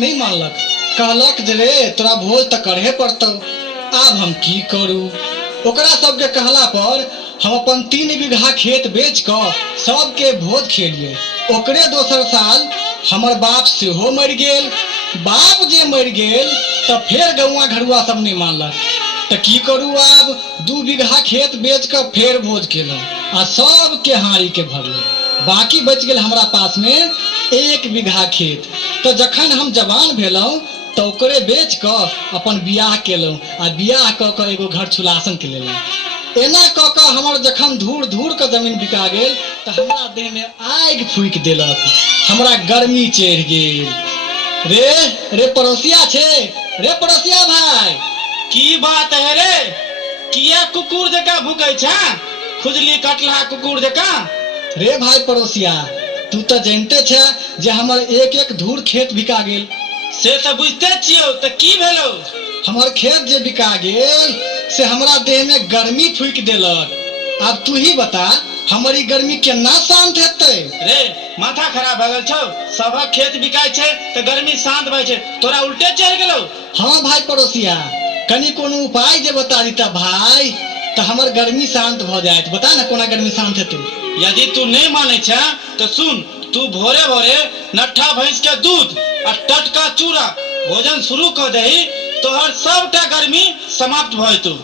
नहीं मानलक, कहलक जे रे तोरा भोज तो करे पड़तौ। आब हम की करूं? ओकरा सबके कहला पर हम अपन 3 बीघा खेत बेच कर सबके भोज खेलिए। ओकरे दोसर साल हमर बाप सेहो मर गेल। बाप जे मर गेल तो फिर गौआ घरुआ सब नहीं मानलक। तो की करूं? आब 2 बीघा खेत बेच कर फिर भोज केलहुं आ सबके हारी के भरलहुं। बाकी बच गेल हमरा पास में 1 बीघा खेत। तो जखन हम जवान भेलहुं तो ओकरे बेच कर अपन बियाह केलहुं आ बियाह क के एगो घर छुलासन के लेलहुं। एना क के हमर जखन धूर धूर के जमीन बिका गेल तो हमरा देह में आगि फूक देलक, हमरा गर्मी चढ़ गेल। रे रे पड़ोसिया छे, रे पड़ोसिया भाई। की बात है रे? किया कुकुर जका भूकै छ? खुजली कटला कुकुर जका। रे भाई पड़ोसिया, तू तो जानते छे जे हमर एक एक धूर खेत बिका गेल। से तो बुझते छियो, तो की भेलो? हमर खेत जे बिका गेल से हमरा देह में गर्मी फूक देलक। अब तू ही बता हमर ई गर्मी केना शांत हेतै? रे माथा खराब भ गेल छौ। सबक खेत बिकाय छै तो गर्मी शांत भय छै, तोरा उल्टे चढ़ गेलो। हाँ भाई पड़ोसिया, कनी कोनो उपाय जे बता दीता भाई तो हमर गर्मी शांत भ जायत। बता ना कोना गर्मी शांत हेतै? यदि तू नहीं माने छ तो सुन, तू भोरे भोरे नट्ठा भैंस के दूध और टटका चूड़ा भोजन शुरू कर दही, तोहर सबटा गर्मी समाप्त भ जेतौ।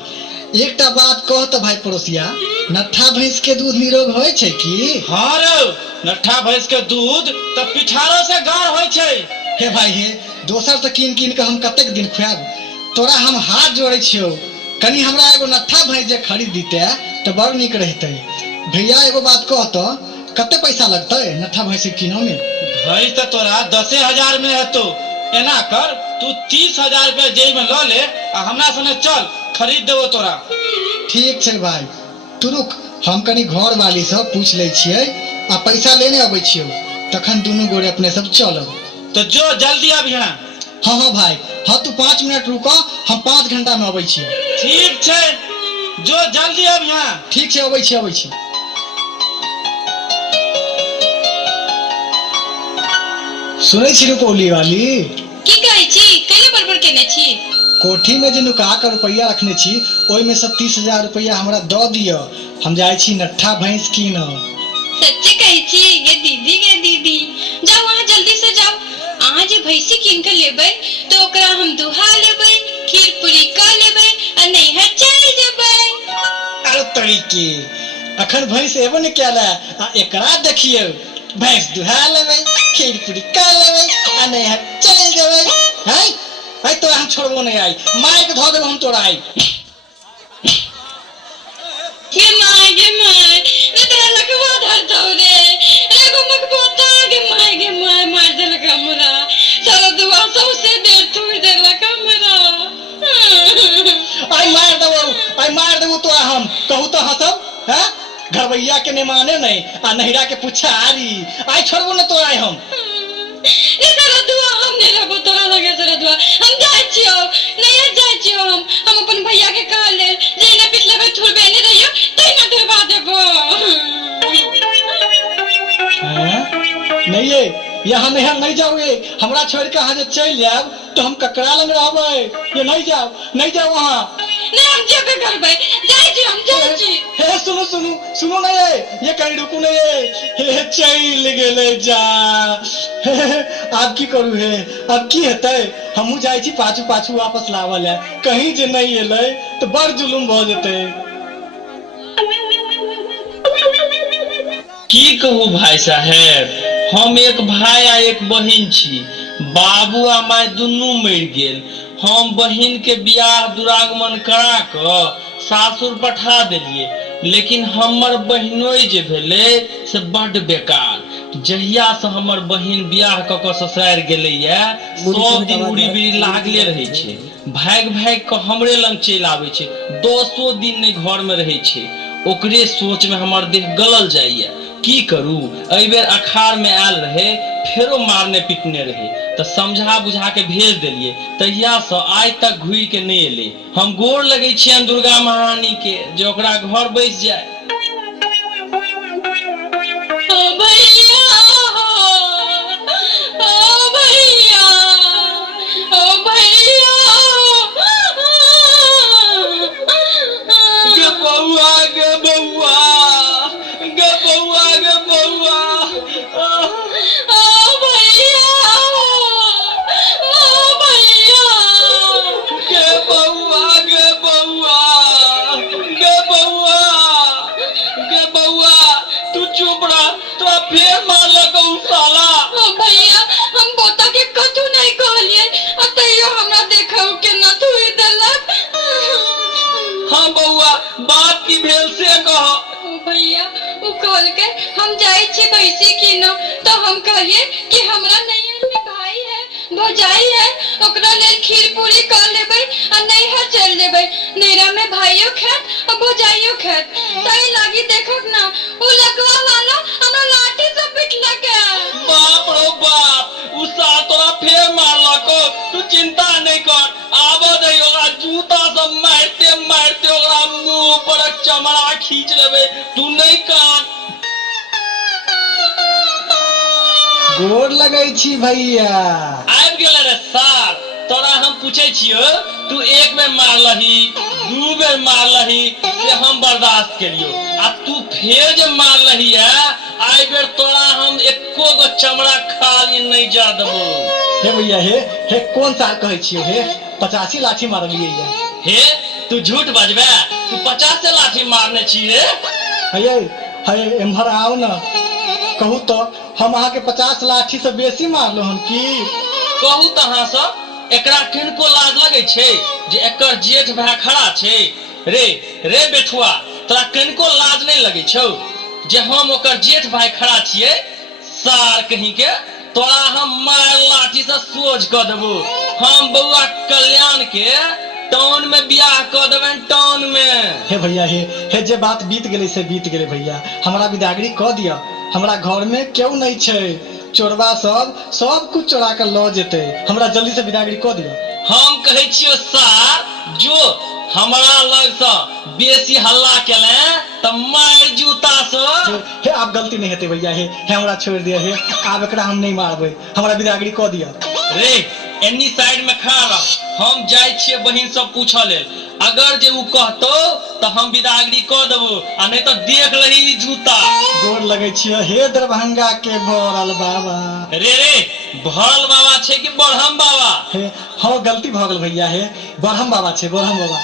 एकटा बात कह तो भाई पड़ोसिया, नट्ठा भैंस के दूध निरोग होय छै की? हाँ रे, नट्ठा भैंस के दूध तो पिठारो से गाढ़ होय छै। हे भाई हे, दोसर से कीन कीन के हम कतेक दिन खुआब? तोरा हम हाथ जोड़े छियो, कनी हमरा एगो नट्ठा भैंस जे खरीद दीते तो बड़ निक रहते। भैया एगो बात कह तो, कते पैसा लगते नट्ठा भैंस किनो में? भैंस तो तोरा 10,000 में हेतौ। एना कर, तू 30,000 रुपया जेब में ल ले आ हमरा संगे चल, खरीद देबो तोरा। ठीक छै भाई, तू रुक, हम कनी घर वाली से पूछ ले छियै आ पैसा लेने अबै छियो, तखन दुनू गोरे अपने सब चलब। तो जो जल्दी अब यहाँ। हाँ हाँ भाई, हाँ तू 5 मिनट रुको, हम 5 घंटा में अबै छियो। ठीक छै, जो जल्दी अब यहाँ। ठीक छै, अबै छी अबै छी। सुनै छी रुपौली वाली? की कहै छी? कैले बड़बड़ केने छी? कोठी में जे नुका कर रुपया रखने छी ओहि में से 30,000 रुपया हमरा दऽ दियो, हम जाय छी नट्ठा भैंस कीन। सच्चे कहै छी गे दीदी, जाओ वहाँ जल्दी से जाओ। अहाँ जे भैंसी कीन के लेबै तो ओकरा हम दुहा लेबै, खीर पूरी का लेबै आ नैहर चल जेबै। अरे तरीके, अखन भैंस एबो ने केला आ एकरा देखियो, भैंस दुहा लेबै, खीर पूरी का लेबै आ नैहर चल जेबै। हैं? आई तोरा हम छोड़बो नहीं, आई मार के धो देबो हम तोरा। आई गे माय रे तोरा लकवा धर दो रे, एगो मकबोता गे माय मार देलक हमरा। सारा दुआ सबसे देर तोड़ देलक हमरा। आई मार देबो तोरा हम, कहू तो हंसब? हैं? घरवैया के ने माने नहीं आ नहिरा के पुछारी, आई छोड़बो न तोरा हम। रे सारा दुआ हम नहीं रहबो तोरा लगे। सारा दुआ हम जाय छियो, नैहर जाय छियो। हम अपन भैया के कह ले जे ने पिछले बेर थुरबे नहीं रहियो तै ना तुरबा देबो। नहीं ये यहाँ नैहर नहीं जाओगे, हमरा छोड़ के अहाँ चल जाब तो हम ककरा लग रहबै? ये नहीं जाओ वहाँ। नहीं हम जेबे करबै, जाय छी हम जाय छी। हे सुनो ना ये कहीं रुकू ना ये चल गेले जा। अब की करू हे, अब की हेतै? हमहू जाय छी पाछू वापस लावल है, कहीं जे नहीं एलै तो बड़ जुलुम भ जेतै। की कहू भाई साहेब, हम एक भाई आ एक बहिन छी। बाबू आ माय दुनू मर गेल। हम बहिन के बियाह दुरागमन करा क सासुर पठा देलिए, लेकिन हमर बहिनोई जे भेले से बड़ बेकार। जहिया से हमर बहिन बियाह क के ससुराल गेले ये, सब दिन उड़ी बिड़ी लागले रहे छे। भाग के हमरे लंग चल आवे छे, 10 दिन ने घर में रहे छे। ओकरे सोच में हमर देह गलल जाइए। की करू? एहि बेर अखाड़ में आयल रहे, फेरो मारने पीटने रहे, तो समझा बुझा के भेज दिलिए। तहिया से आज तक घुर के नहीं एले। हम गोर लगे छियन दुर्गा महारानी के जे ओकरा घर बैस जाए। ओ भैया हम जाए छे भैंसी कीनो तो हम कहिए कि हमरा नैहर में भाई है भौजाई है ओकरा लेल खीर पूरी कर लेबै आ नैहर चल जेबै। नैहरा में भाइयों खेत और भौजाइयों खेत तई लागी देखब ना उ लगवा वाला हमरा लाठी से पिटला के। बाप रो बाप उसा तोरा फेर मारलको तू चिंता नहीं कर आबो दे ओकरा जूता से मारते मारते ओकरा मुंह पर चमड़ा खींच लेबे तू नहीं कान। गोर लगै छी भैया। आबि गेल रे सार तोरा हम पूछे छियो तू एक बेर मारलही दू बेर मारलही से हम बर्दाश्त करियो आ तू फेर जे मारलही है आई बेर तोरा हम एको गो चमड़ा खाली नहीं जा देबो। हे भैया हे कौन सा कहै छियो हे 85 लाठी मारलियै या। हे तू झूठ बजबे तू 50 से लाठी मारने छी रे। हे एम्हर आओ न कहू तो हम अहाँ के 50 लाठी से बेसी मारलो हन की। कहू तहाँ से एकरा किनको लाज लगे छे जे एकर जेठ भाई खड़ा छे। रे रे बेठुआ तोरा किनको लाज नहीं लगे छौ जे हम ओकर जेठ भाई खड़ा छिए। सार कहीं के तोरा हम मार लाठी से सोझ क देबो। हम बउआ कल्याण के टाउन में बियाह क देबन टाउन में। हे भैया हे जे बात बीत गेले से बीत गेले भैया हमरा विदागरी क दिया। हमरा घर में क्यों नहीं छे चोरबा सब कुछ चोरा कर ल जेते। हमरा जल्दी से विदागरी क दिया। हम कहे छियो सार जो हमरा लग से बेसी हल्ला केले त मार जूता से। हे आप गलती नहीं हेते भैया हे हमरा छोड़ दिया हे आब एकरा हम नहीं मारबे हमरा विदागरी क दिया। रे एनी साइड में खड़ा रह हम जाय छिए बहिन सब पूछ लेल अगर जे उ कहतो त हम विदागरी क देबो आ नहीं तो देख लही जूता। गोर लगे छियो हे दरभंगा के भरल बाबा। रे भरल बाबा छे कि बड़हम बाबा। हे हाँ गलती भ गेल भैया हे बरहम बाबा छे बरहम बाबा।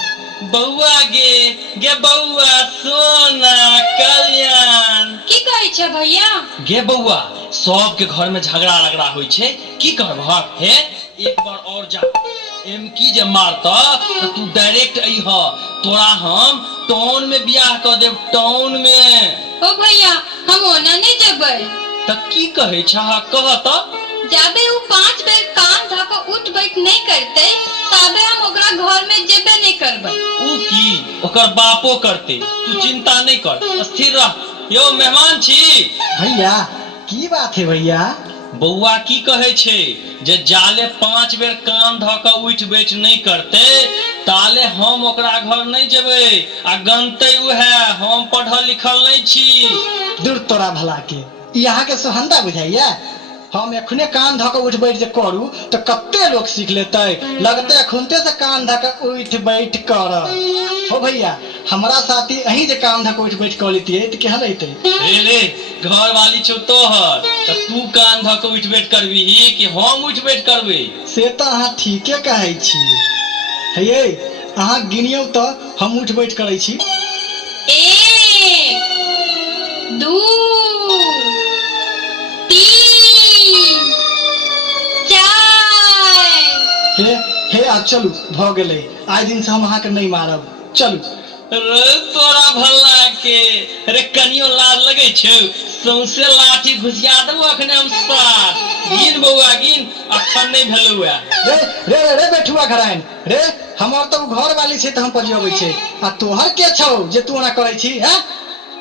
बउआ गे बउआ सोना कल्याण की कहै छ भैया। गे बउआ सबके घर में झगड़ा लगड़ा होइ छे की करबह हे एक बार और जा एम की जे मारता तो तू डायरेक्ट अइह तोरा हम टाउन में बियाह क देब टाउन में। ओ भैया हम ओना नहीं जेबै। त की कहे छह कह त। जाबे उ 5 बेर कान धक उठ बैठ नहीं करते तबे हम ओकरा घर में जेबे नहीं करबै। उ की ओकर बापो करते तू चिंता नहीं कर स्थिर रह। यो मेहमान छी। भैया की बात है भैया। बउआ की कहे छे जे जाले 5 बेर कान धक उठ बैठ नहीं करते ताले हम ओकरा घर नहीं जेबे आ गनते उहे हम पढ़ल लिखल नहीं छी। दूर तोरा भला के यहाँ के सोहंदा बुझाइया। हम एखने कान धक उठ बैठ जे करू तो कत्ते लोग सीख लेते लगते अखुनते से कान धक उठ बैठ कर। हो भैया हमरा साथी अही जे कान धक उठ बैठ कर लेती तो केहन रहते। रे घर वाली छो तोहर त तू कान धक उठ बैठ करबी कि हम उठ बैठ करबे। से तो अहाँ ठीके कहे छी। हे अहाँ गिनियौ तो हम उठ बैठ करे छी। 1 2 3 4 हे आ चलू भ गेले आज दिन से हम अहाँ के नहीं मारब चलू। रे तोरा भला के रे कनियो लाज लगे छौ सौंसे लाठी घुसिया देबो अखने हम साथ गिन बउआ गिन अखन नहीं भेलुआ। रे रे रे बेठुआ घराइन रे हमर तो घर वाली छे त हम पजियबै छे आ तोहर के छौ जे तू ना करे छी। हैं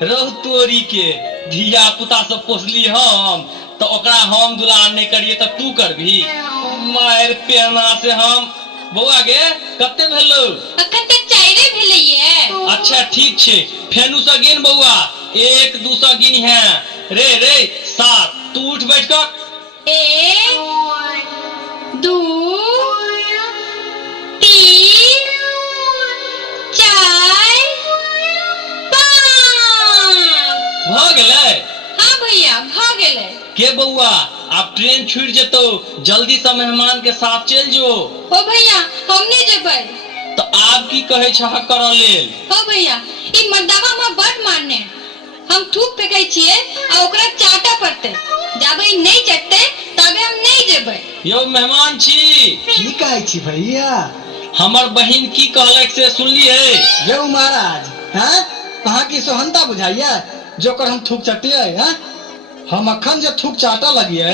रहु तोरी के धिया पुता सब पोसली हम तो ओकरा हम दुलार नहीं करिए तो तू करबी मार पेना से हम। बउआ गे कते भेलौ। अखन तक चाइरे भेलैये। अच्छा ठीक छे फेनु से गिन बउआ 1 2 से गिन है रे 7 तू उठ बैठ कर। 1 2 3 4 5 भ गेलै। हाँ भैया भ गेलै। के बउआ अब ट्रेन छूट जेतो जल्दी से मेहमान के साथ चल जो। हो भैया हम नहीं जेबै। तो आप की कहे छह कर लेल। हो भैया ई मर्दावा में बड़ मारने हम थूक फेंकै छिए आ ओकरा चाटा पड़ते जाबे नहीं चटते तबे हम नहीं जेबै। यो मेहमान छी। की कहे छी भैया। हमर बहिन की कहलक से सुनलिए। यौ महाराज हैं अहाँ की सोहंता बुझाइया जोकर हम थूक चटिए हैं हम अखन जे थूक चाटा लगिए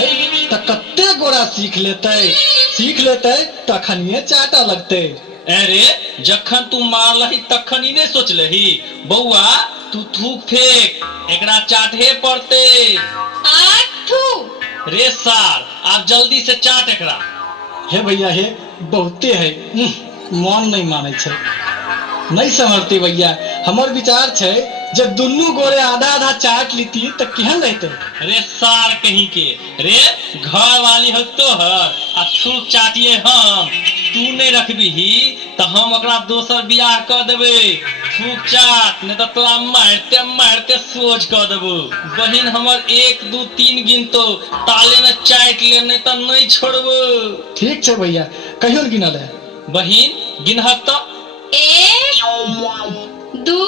त कत्ते गोरा सीख लेते तखनिए चाटा लगते। अरे जखन तू मारलही तखन ही नहीं सोचलही बउआ तू थूक फेंक एकरा चाटे पड़ते। आठू रे सार आप जल्दी से चाट एकरा। हे भैया हे बहुते है मन नहीं माने छे नहीं समझते भैया। हमर विचार छे जब दुन्नू गोरे आधा आधा चाट लीती तो केहन रहते। रे सार कहीं के रे घर वाली हो तो हर आ थूक चाटिए हम तू नहीं रखबी तो हम ओकरा दोसर बियाह कर देबे। थूक चाट नहीं तो तोरा मारते मारते सोच कर देबो। बहिन हमर 1 2 3 गिनतो ताले में चाट ले नहीं तो नहीं छोड़बो। ठीक छे भैया कहियो गिनल है। बहिन गिनहत तो 1 2